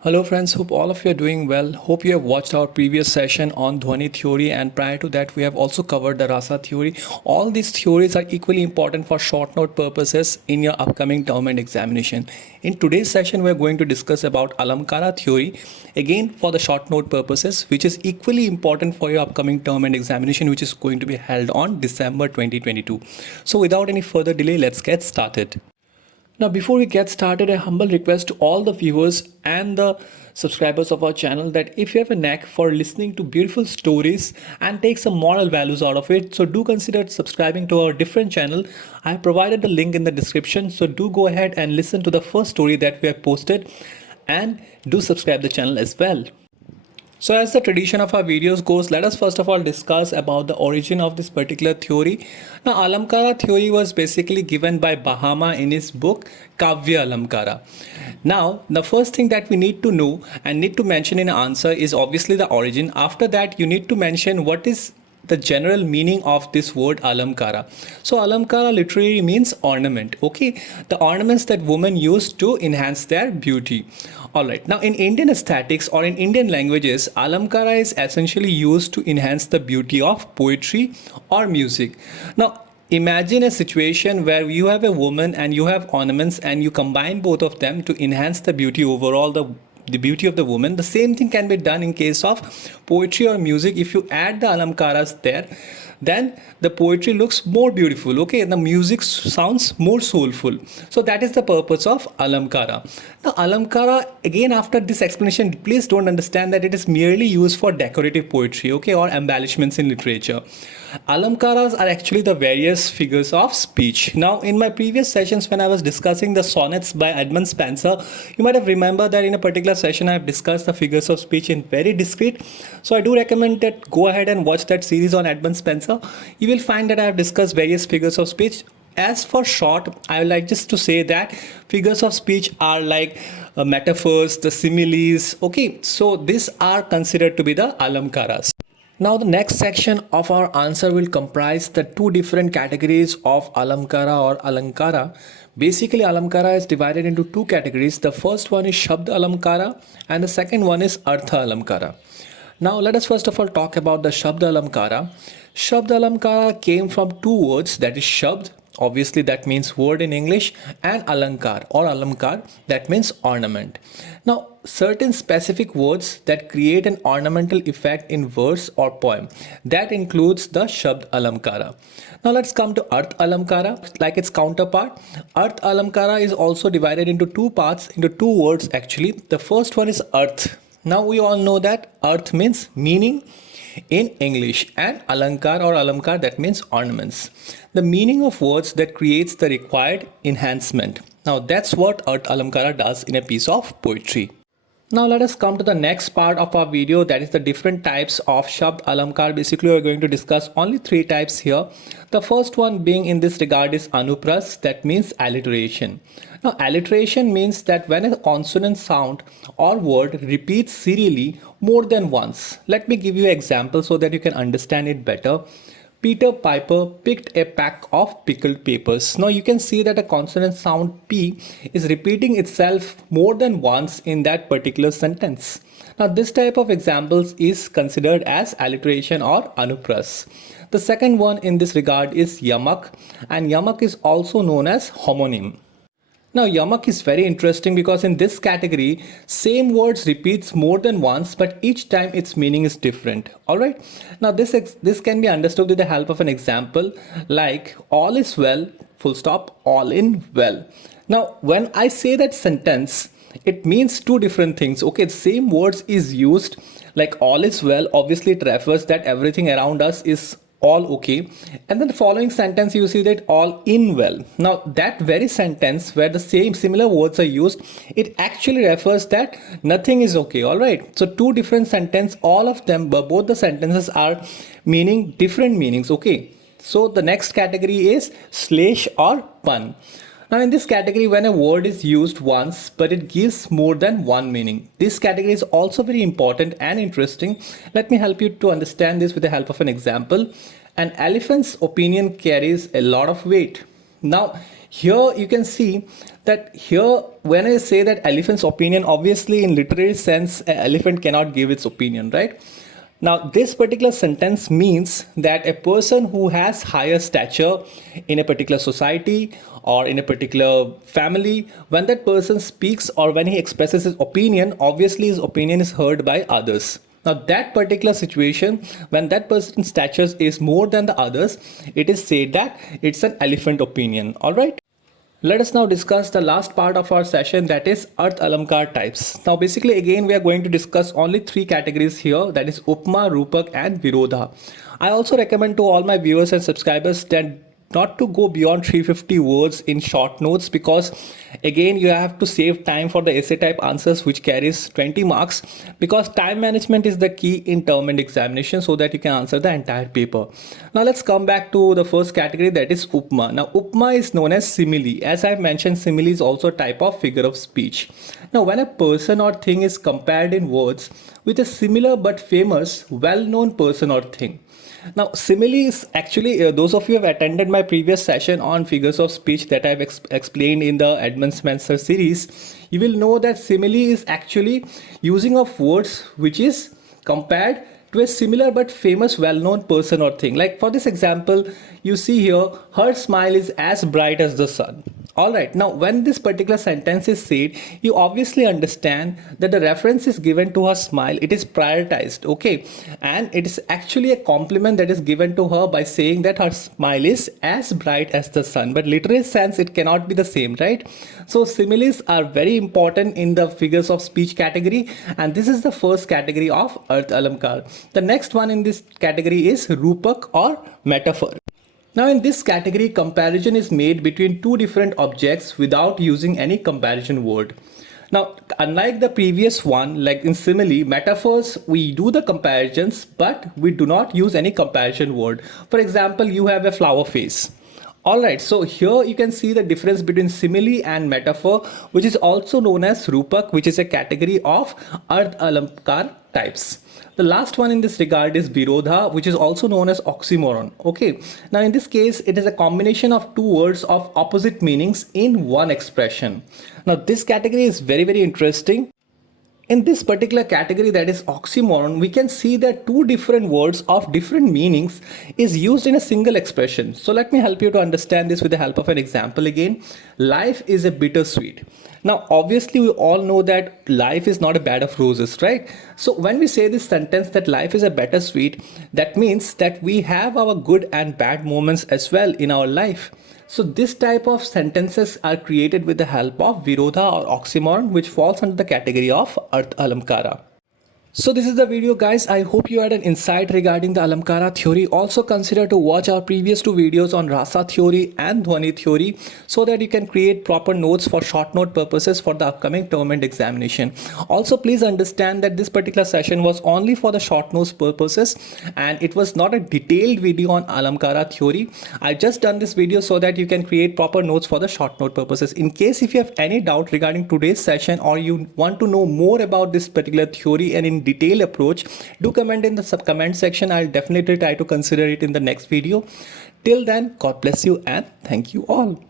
Hello friends, hope all of you are doing well. Hope you have watched our previous session on Dhwani theory, and prior to that we have also covered the Rasa theory. All these theories are equally important for short note purposes in your upcoming term and examination. In today's session we are going to discuss about Alamkara theory, again for the short note purposes, which is equally important for your upcoming term and examination, which is going to be held on December 2022. So without any further delay, let's get started. Now, before we get started, a humble request to all the viewers and the subscribers of our channel that if you have a knack for listening to beautiful stories and take some moral values out of it, so do consider subscribing to our different channel. I have provided the link in the description, so do go ahead and listen to the first story that we have posted and do subscribe the channel as well. So as the tradition of our videos goes, let us first of all discuss about the origin of this particular theory. Now, Alamkara theory was basically given by Bahama in his book Kavya Alamkara. Now, the first thing that we need to know and need to mention in an answer is obviously the origin. After that, you need to mention what is the general meaning of this word Alamkara. So Alamkara literally means ornament. Okay, the ornaments that women use to enhance their beauty. Alright, now in Indian aesthetics or in Indian languages, Alamkara is essentially used to enhance the beauty of poetry or music. Now imagine a situation where you have a woman and you have ornaments and you combine both of them to enhance the beauty overall, the beauty of the woman. The same thing can be done in case of poetry or music. If you add the alamkaras there, then the poetry looks more beautiful, okay, and the music sounds more soulful. So that is the purpose of alamkara. Now alamkara, again, after this explanation, please don't understand that it is merely used for decorative poetry, okay, or embellishments in literature. Alamkaras are actually the various figures of speech. Now, in my previous sessions, when I was discussing the sonnets by Edmund Spenser, you might have remembered that in a particular session I have discussed the figures of speech in very discreet. So I do recommend that go ahead and watch that series on Edmund Spenser. You will find that I have discussed various figures of speech. As for short, I would like just to say that figures of speech are like metaphors, the similes. Okay, so these are considered to be the alamkaras. Now the next section of our answer will comprise the two different categories of Alamkara or Alankara. Basically, Alamkara is divided into two categories. The first one is Shabd Alamkara and the second one is Artha Alamkara. Now let us first of all talk about the Shabd Alamkara. Shabd Alamkara came from two words, that is Shabd, obviously that means word in English, and Alankar or Alamkar, that means ornament. Now certain specific words that create an ornamental effect in verse or poem, that includes the Shabd Alamkara. Now let's come to Arth Alamkara, like its counterpart. Arth Alamkara is also divided into two parts, into two words actually. The first one is Arth. Now we all know that Arth means meaning in English and Alankar or Alamkar, that means ornaments. The meaning of words that creates the required enhancement. Now that's what Arth Alamkara does in a piece of poetry. Now let us come to the next part of our video, that is the different types of Shabd Alamkar. Basically we are going to discuss only three types here. The first one being in this regard is Anupras, that means alliteration. Now alliteration means that when a consonant sound or word repeats serially more than once. Let me give you an example so that you can understand it better. Peter Piper picked a pack of pickled papers. Now you can see that a consonant sound P is repeating itself more than once in that particular sentence. Now this type of examples is considered as alliteration or anupras. The second one in this regard is yamak, and yamak is also known as homonym. Now yamak is very interesting because in this category, same words repeats more than once, but each time its meaning is different. Alright. Now this can be understood with the help of an example like all is well, full stop, all in well. Now when I say that sentence, it means two different things. Okay, same words is used, like all is well, obviously it refers that everything around us is all okay, and then the following sentence you see that all in well. Now that very sentence where the same similar words are used, it actually refers that nothing is okay. All right, so two different sentences, all of them, but both the sentences are meaning different meanings. Okay, so the next category is slash or pun. Now in this category, when a word is used once but it gives more than one meaning, this category is also very important and interesting. Let me help you to understand this with the help of an example. An elephant's opinion carries a lot of weight. Now here you can see that here when I say that elephant's opinion, obviously in literary sense, an elephant cannot give its opinion, right? Now, this particular sentence means that a person who has higher stature in a particular society or in a particular family, when that person speaks or when he expresses his opinion, obviously his opinion is heard by others. Now, that particular situation, when that person's stature is more than the others, it is said that it's an elephant opinion. All right. Let us now discuss the last part of our session, that is Arth Alamkar types. Now basically again we are going to discuss only three categories here, that is Upma, Rupak and Virodha. I also recommend to all my viewers and subscribers that not to go beyond 350 words in short notes, because again you have to save time for the essay type answers which carries 20 marks, because time management is the key in term and examination so that you can answer the entire paper. Now let's come back to the first category, that is Upma. Now Upma is known as simile. As I mentioned, simile is also a type of figure of speech. Now when a person or thing is compared in words with a similar but famous well-known person or thing. Now, simile is actually, those of you who have attended my previous session on figures of speech that I've explained in the Edmund Spencer series, you will know that simile is actually using of words which is compared to a similar but famous well-known person or thing. Like for this example, you see here, her smile is as bright as the sun. Alright, now when this particular sentence is said, you obviously understand that the reference is given to her smile, it is prioritized, okay? And it is actually a compliment that is given to her by saying that her smile is as bright as the sun. But literal sense, it cannot be the same, right? So similes are very important in the figures of speech category, and this is the first category of Arth Alamkar. The next one in this category is Rupak or metaphor. Now in this category, comparison is made between two different objects without using any comparison word. Now, unlike the previous one, like in simile, metaphors, we do the comparisons, but we do not use any comparison word. For example, you have a flower face. Alright, so here you can see the difference between simile and metaphor, which is also known as Rupak, which is a category of Arth Alamkar types. The last one in this regard is Virodha, which is also known as oxymoron. Okay, now in this case, it is a combination of two words of opposite meanings in one expression. Now this category is very, very interesting. In this particular category, that is oxymoron, we can see that two different words of different meanings is used in a single expression. So let me help you to understand this with the help of an example again. Life is a bittersweet. Now, obviously, we all know that life is not a bed of roses, right? So when we say this sentence that life is a bittersweet, that means that we have our good and bad moments as well in our life. So this type of sentences are created with the help of Virodha or oxymoron, which falls under the category of Arth Alamkara. So this is the video, guys. I hope you had an insight regarding the Alamkara theory. Also consider to watch our previous two videos on Rasa theory and Dhwani theory so that you can create proper notes for short note purposes for the upcoming term and examination. Also, please understand that this particular session was only for the short notes purposes and it was not a detailed video on Alamkara theory. I just done this video so that you can create proper notes for the short note purposes. In case if you have any doubt regarding today's session or you want to know more about this particular theory and in detailed approach, do comment in the comment section. I'll definitely try to consider it in the next video. Till then, God bless you and thank you all.